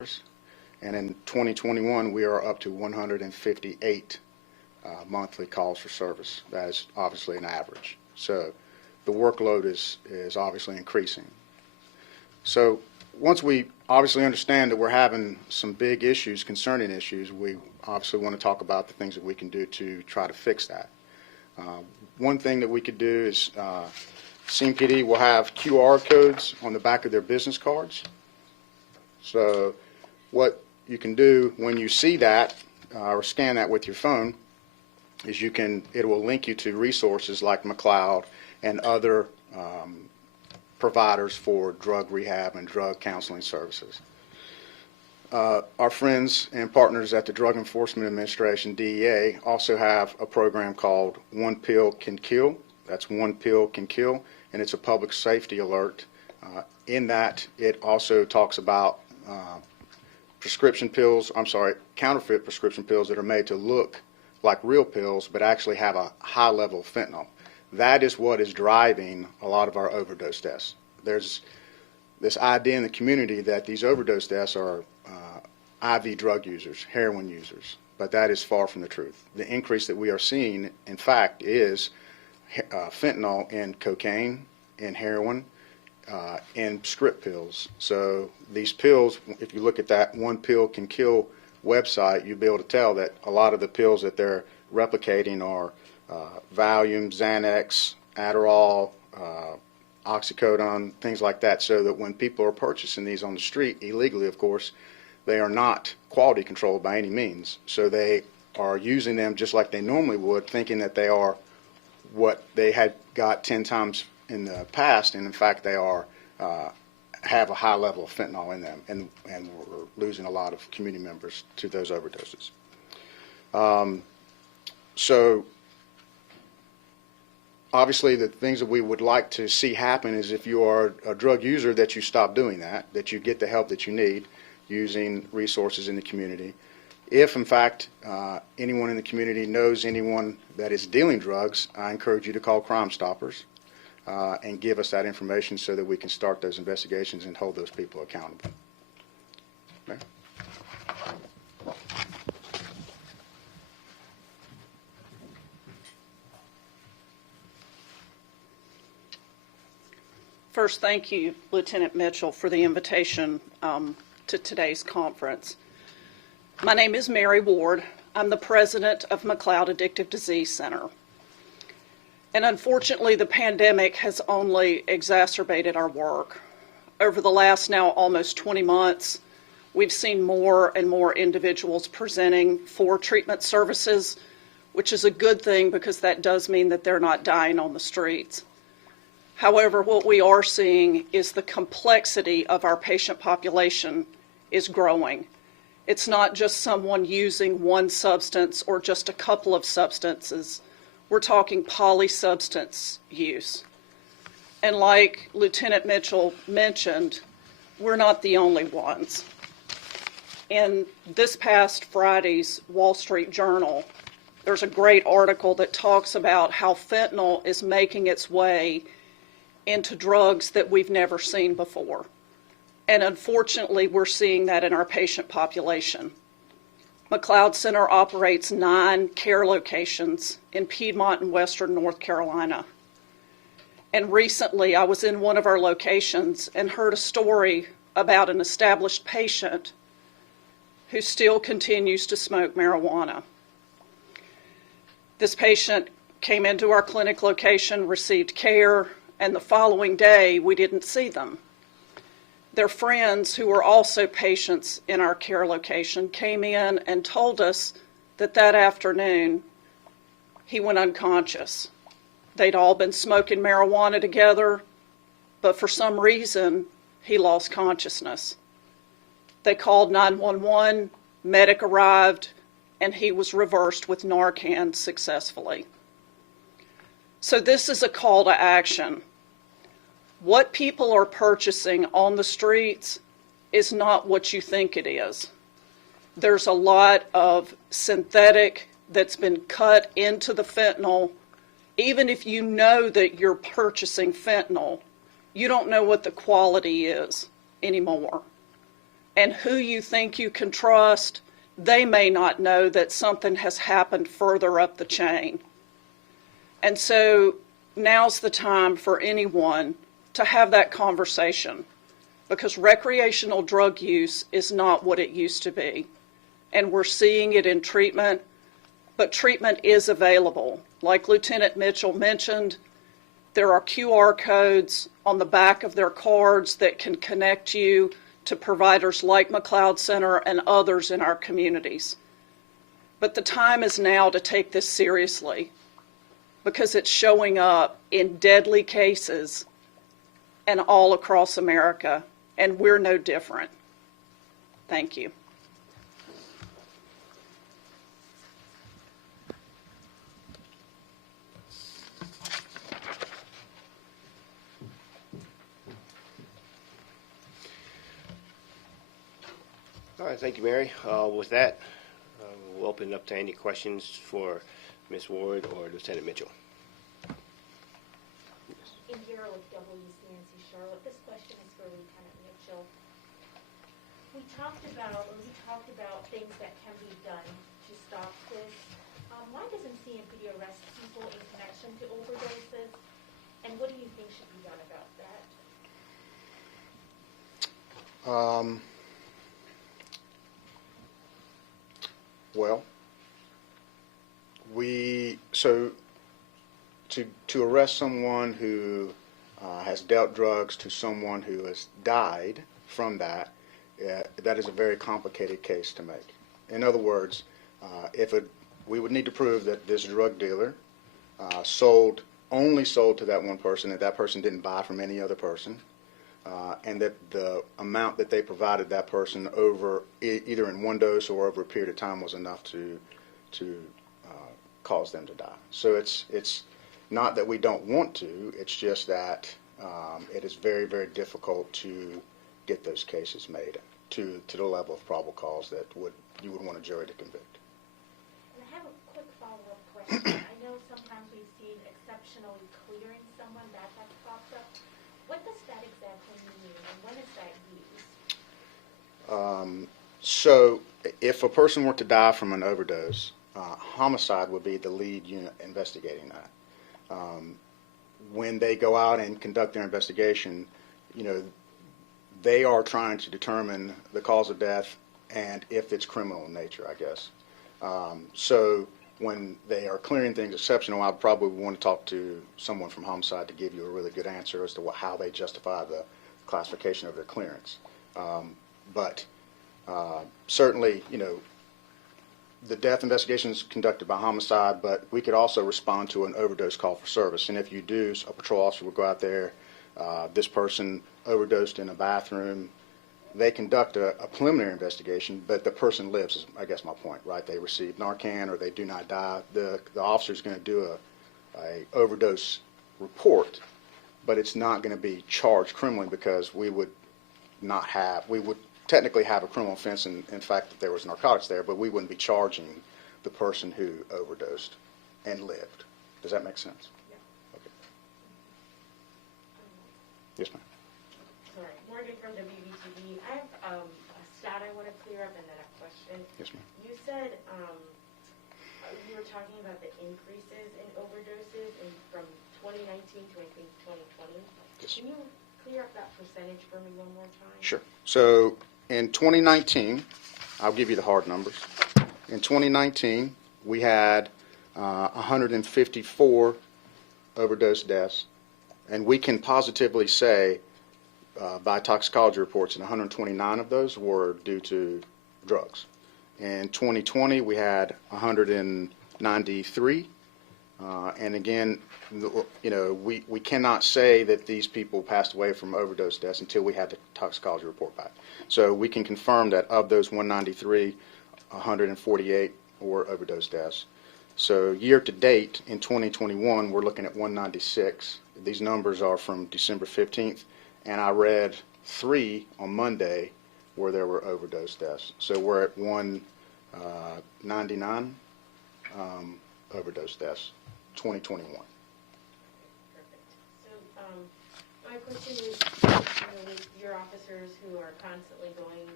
and in 2021 we are up to 158 monthly calls for service. That is obviously an average. So the workload is obviously increasing. So once we obviously understand that we're having some big issues, concerning issues, we obviously want to talk about the things that we can do to try to fix that. One thing that we could do is CMPD will have QR codes on the back of their business cards. So what you can do when you see that or scan that with your phone is it will link you to resources like McLeod and other providers for drug rehab and drug counseling services. Our friends and partners at the Drug Enforcement Administration, DEA, also have a program called One Pill Can Kill. That's One Pill Can Kill, and it's a public safety alert. In that, it also talks about counterfeit prescription pills that are made to look like real pills but actually have a high level of fentanyl. That is what is driving a lot of our overdose deaths. There's this idea in the community that these overdose deaths are IV drug users, heroin users, but that is far from the truth. The increase that we are seeing, in fact, is fentanyl in cocaine, in heroin, in script pills. So these pills, if you look at that One Pill Can Kill website, you'll be able to tell that a lot of the pills that they're replicating are Valium, Xanax, Adderall, oxycodone, things like that, so that when people are purchasing these on the street, illegally of course, they are not quality controlled by any means. So they are using them just like they normally would, thinking that they are what they had got 10 times in the past, and in fact they are have a high level of fentanyl in them, and we're losing a lot of community members to those overdoses. So obviously the things that we would like to see happen is, if you are a drug user, that you stop doing that you get the help that you need using resources in the community. If in fact anyone in the community knows anyone that is dealing drugs, I encourage you to call Crime Stoppers and give us that information so that we can start those investigations and hold those people accountable. Okay. First, thank you, Lieutenant Mitchell, for the invitation to today's conference. My name is Mary Ward. I'm the president of McLeod Addictive Disease Center. And unfortunately, the pandemic has only exacerbated our work. Over the last now almost 20 months, we've seen more and more individuals presenting for treatment services, which is a good thing because that does mean that they're not dying on the streets. However, what we are seeing is the complexity of our patient population is growing. It's not just someone using one substance or just a couple of substances. We're talking polysubstance use. And like Lieutenant Mitchell mentioned, we're not the only ones. In this past Friday's Wall Street Journal, there's a great article that talks about how fentanyl is making its way into drugs that we've never seen before. And unfortunately, we're seeing that in our patient population. McLeod Center operates 9 care locations in Piedmont and Western North Carolina. And recently, I was in one of our locations and heard a story about an established patient who still continues to smoke marijuana. This patient came into our clinic location, received care, and the following day, we didn't see them. Their friends, who were also patients in our care location, came in and told us that that afternoon he went unconscious. They'd all been smoking marijuana together, but for some reason he lost consciousness. They called 911, medic arrived, and he was reversed with Narcan successfully. So this is a call to action. What people are purchasing on the streets is not what you think it is. There's a lot of synthetic that's been cut into the fentanyl. Even if you know that you're purchasing fentanyl, you don't know what the quality is anymore. And who you think you can trust, they may not know that something has happened further up the chain. And so now's the time for anyone to have that conversation, because recreational drug use is not what it used to be. And we're seeing it in treatment, but treatment is available. Like Lieutenant Mitchell mentioned, there are QR codes on the back of their cards that can connect you to providers like McLeod Center and others in our communities. But the time is now to take this seriously, because it's showing up in deadly cases and all across America, and we're no different. Thank you. All right, thank you, Mary. With that, we'll open it up to any questions for Ms. Ward or Lieutenant Mitchell. Indira with WCNC Charlotte. This question is for Lieutenant Mitchell. We talked about things that can be done to stop this. Why doesn't CMPD arrest people in connection to overdoses? And what do you think should be done about that? Well, to arrest someone who has dealt drugs to someone who has died from that, that is a very complicated case to make. In other words, we would need to prove that this drug dealer only sold to that one person, that person didn't buy from any other person, and that the amount that they provided that person over either in one dose or over a period of time was enough to cause them to die. So it's not that we don't want to, it's just that it is very, very difficult to get those cases made to the level of probable cause that you would want a jury to convict. And I have a quick follow-up question. I know sometimes we've seen exceptionally clearing someone that has popped up. What does that exactly mean, and when is that used? So if a person were to die from an overdose, homicide would be the lead unit investigating that. When they go out and conduct their investigation, they are trying to determine the cause of death and if it's criminal in nature, I guess. So when they are clearing things exceptional, I probably want to talk to someone from homicide to give you a really good answer as to how they justify the classification of their clearance. But certainly, the death investigation is conducted by homicide, but we could also respond to an overdose call for service. And if you do, a patrol officer will go out there, this person overdosed in a bathroom. They conduct a preliminary investigation, but the person lives, is I guess my point, right? They receive Narcan or they do not die. The officer is going to do a overdose report, but it's not going to be charged criminally because we would technically have a criminal offense in fact that there was narcotics there, but we wouldn't be charging the person who overdosed and lived. Does that make sense? Yeah. Okay. Yes, ma'am. Sorry, Morgan from WBTV. I have a stat I want to clear up and then a question. Yes, ma'am. You said you were talking about the increases in overdoses from 2019 to I think 2020. Yes. Can you clear up that percentage for me one more time? Sure. So in 2019, I'll give you the hard numbers. In 2019, we had 154 overdose deaths, and we can positively say by toxicology reports that 129 of those were due to drugs. In 2020, we had 193. And again, we cannot say that these people passed away from overdose deaths until we have the toxicology report back. So we can confirm that of those 193, 148 were overdose deaths. So year to date in 2021, we're looking at 196. These numbers are from December 15th, and I read 3 on Monday where there were overdose deaths. So we're at 199 overdose deaths, 2021. Perfect. So my question is, with your officers who are constantly going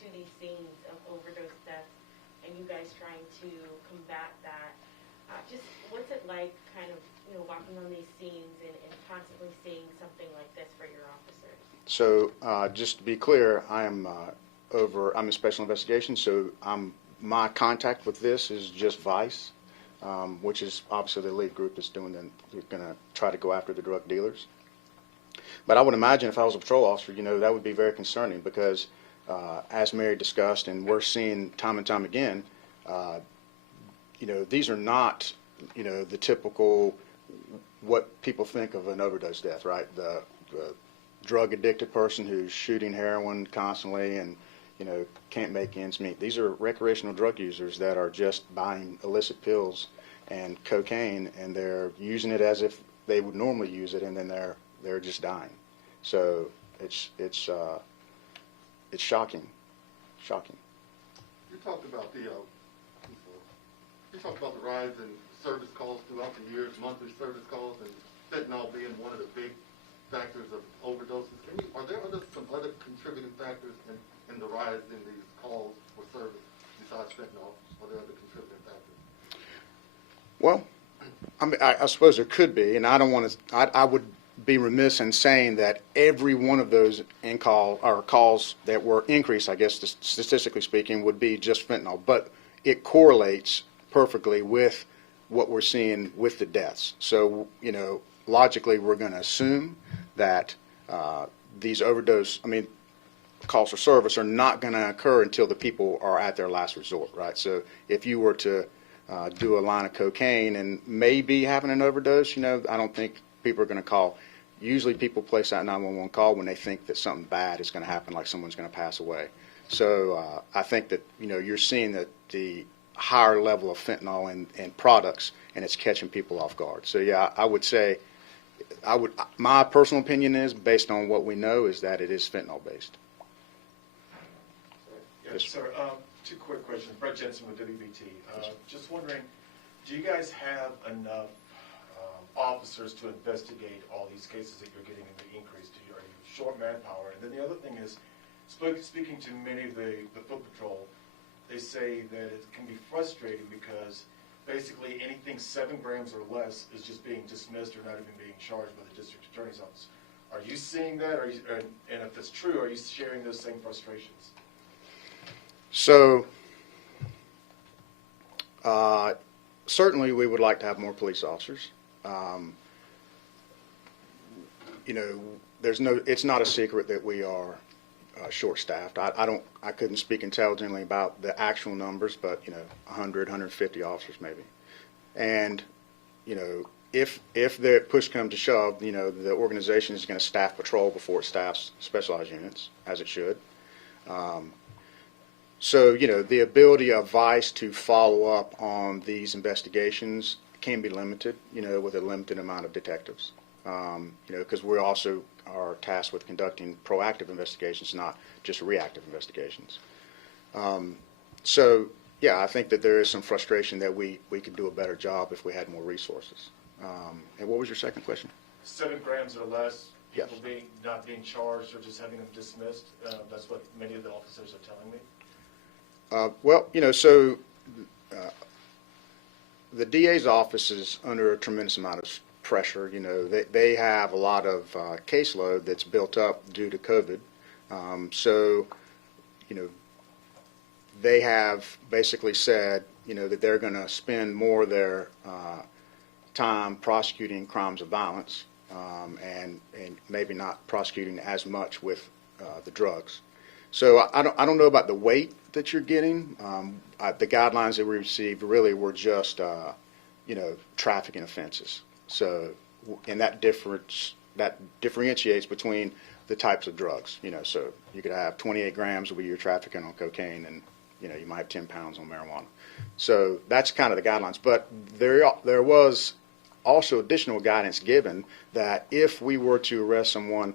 to these scenes of overdose deaths and you guys trying to combat that, just what's it like kind of, walking on these scenes and constantly seeing something like this for your officers? So just to be clear, I'm in special investigations, so my contact with this is just Vice, which is obviously the lead group that's going to try to go after the drug dealers. But I would imagine if I was a patrol officer, that would be very concerning because, as Mary discussed, and we're seeing time and time again, these are not, the typical what people think of an overdose death, right? The drug addicted person who's shooting heroin constantly and can't make ends meet. These are recreational drug users that are just buying illicit pills and cocaine, and they're using it as if they would normally use it, and then they're just dying. So it's shocking. You talked about the rise in service calls throughout the years, monthly service calls, and fentanyl being one of the big factors of overdoses. Are there some other contributing factors in the rise in these calls for service besides fentanyl? Are there other contributing factors? Well, I suppose there could be, and I would be remiss in saying that every one of those calls that were increased, I guess statistically speaking, would be just fentanyl, but it correlates perfectly with what we're seeing with the deaths. So, logically, we're going to assume that these calls for service are not going to occur until the people are at their last resort, right? So if you were to do a line of cocaine and maybe having an overdose, I don't think people are going to call. Usually people place that 911 call when they think that something bad is going to happen, like someone's going to pass away. So I think that, you're seeing that the higher level of fentanyl in products, and it's catching people off guard. So yeah, I would say, my personal opinion is, based on what we know, is that it is fentanyl based. Yes, sir. Two quick questions. Brett Jensen with WBT. Just wondering, do you guys have enough officers to investigate all these cases that you're getting in the increase? Are you short manpower? And then the other thing is, speaking to many of the foot patrol, they say that it can be frustrating because basically anything 7 grams or less is just being dismissed or not even being charged by the district attorney's office. Are you seeing that? And if it's true, are you sharing those same frustrations? So certainly we would like to have more police officers. It's not a secret that we are short-staffed. I couldn't speak intelligently about the actual numbers, but 100, 150 officers maybe. And if the push comes to shove, the organization is going to staff patrol before it staffs specialized units, as it should. So the ability of Vice to follow up on these investigations can be limited, with a limited amount of detectives. Because we also are tasked with conducting proactive investigations, not just reactive investigations. So, yeah, I think that there is some frustration that we could do a better job if we had more resources. And what was your second question? 7 grams or less, Yes. people not being charged or just having them dismissed. That's what many of the officers are telling me. So the DA's office is under a tremendous amount of pressure. They have a lot of caseload that's built up due to COVID. So they have basically said, that they're going to spend more of their time prosecuting crimes of violence and maybe not prosecuting as much with the drugs. So I don't know about the weight that you're getting. The guidelines that we received really were just, trafficking offenses. So, and that differentiates between the types of drugs. So you could have 28 grams where you're trafficking on cocaine, and you might have 10 pounds on marijuana. So that's kind of the guidelines. But there was also additional guidance given that if we were to arrest someone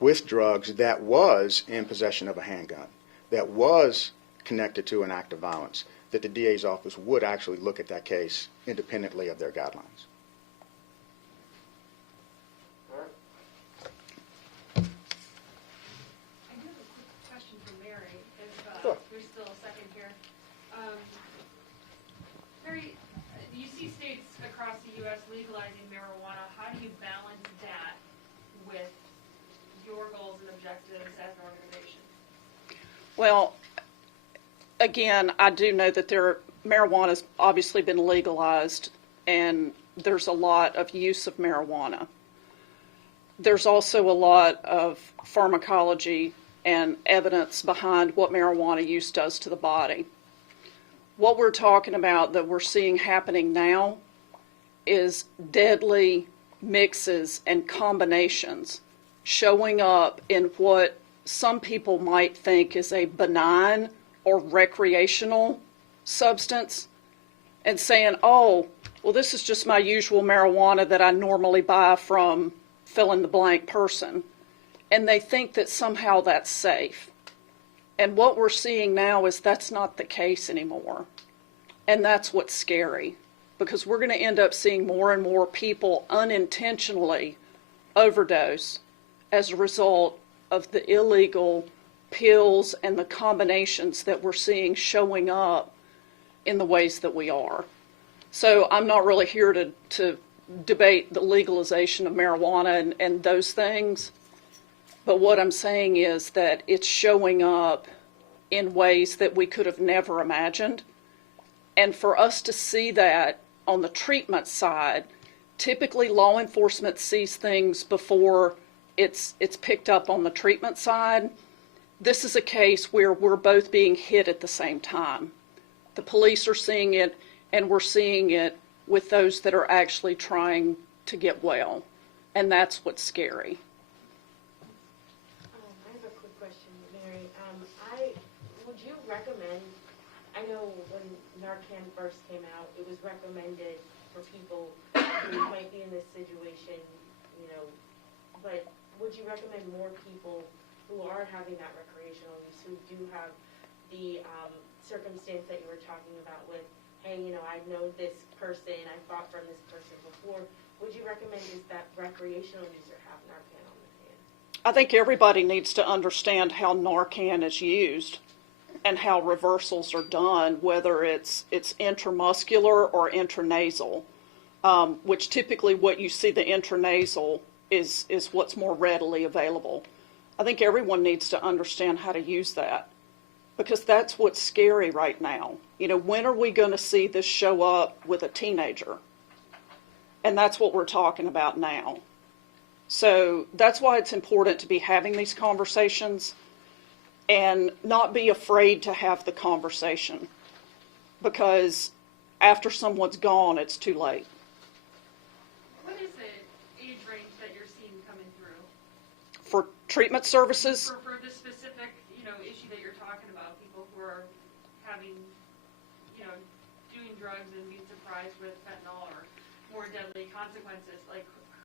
with drugs that was in possession of a handgun, that was connected to an act of violence, that the DA's office would actually look at that case independently of their guidelines. All right. I do have a quick question for Mary. U.S. legalizing marijuana, how do you balance that with your goals and objectives as an organization? Well, again, I do know that marijuana's obviously been legalized, and there's a lot of use of marijuana. There's also a lot of pharmacology and evidence behind what marijuana use does to the body. What we're talking about that we're seeing happening now is deadly mixes and combinations showing up in what some people might think is a benign or recreational substance and saying, oh, well, this is just my usual marijuana that I normally buy from fill in the blank person. And they think that somehow that's safe. And what we're seeing now is that's not the case anymore. And that's what's scary, because we're going to end up seeing more and more people unintentionally overdose as a result of the illegal pills and the combinations that we're seeing showing up in the ways that we are. So I'm not really here to debate the legalization of marijuana and those things, but what I'm saying is that it's showing up in ways that we could have never imagined. And for us to see that on the treatment side, typically law enforcement sees things before it's picked up on the treatment side. This is a case where we're both being hit at the same time. The police are seeing it, and we're seeing it with those that are actually trying to get well. And that's what's scary. I have a quick question, Mary. Would you recommend, I know when Narcan first came out, it was recommended for people who might be in this situation, but would you recommend more people who are having that recreational use, who do have the circumstance that you were talking about with, hey, I know this person, I fought from this person before, would you recommend is that recreational user have Narcan on their hand? I think everybody needs to understand how Narcan is used and how reversals are done, whether it's intramuscular or intranasal, which typically what you see the intranasal is what's more readily available. I think everyone needs to understand how to use that, because that's what's scary right now. When are we going to see this show up with a teenager? And that's what we're talking about now. So that's why it's important to be having these conversations and not be afraid to have the conversation, because after someone's gone, it's too late. What is the age range that you're seeing coming through? For treatment services, For this specific, issue that you're talking about, people who are having, doing drugs and being surprised with fentanyl or more deadly consequences, like,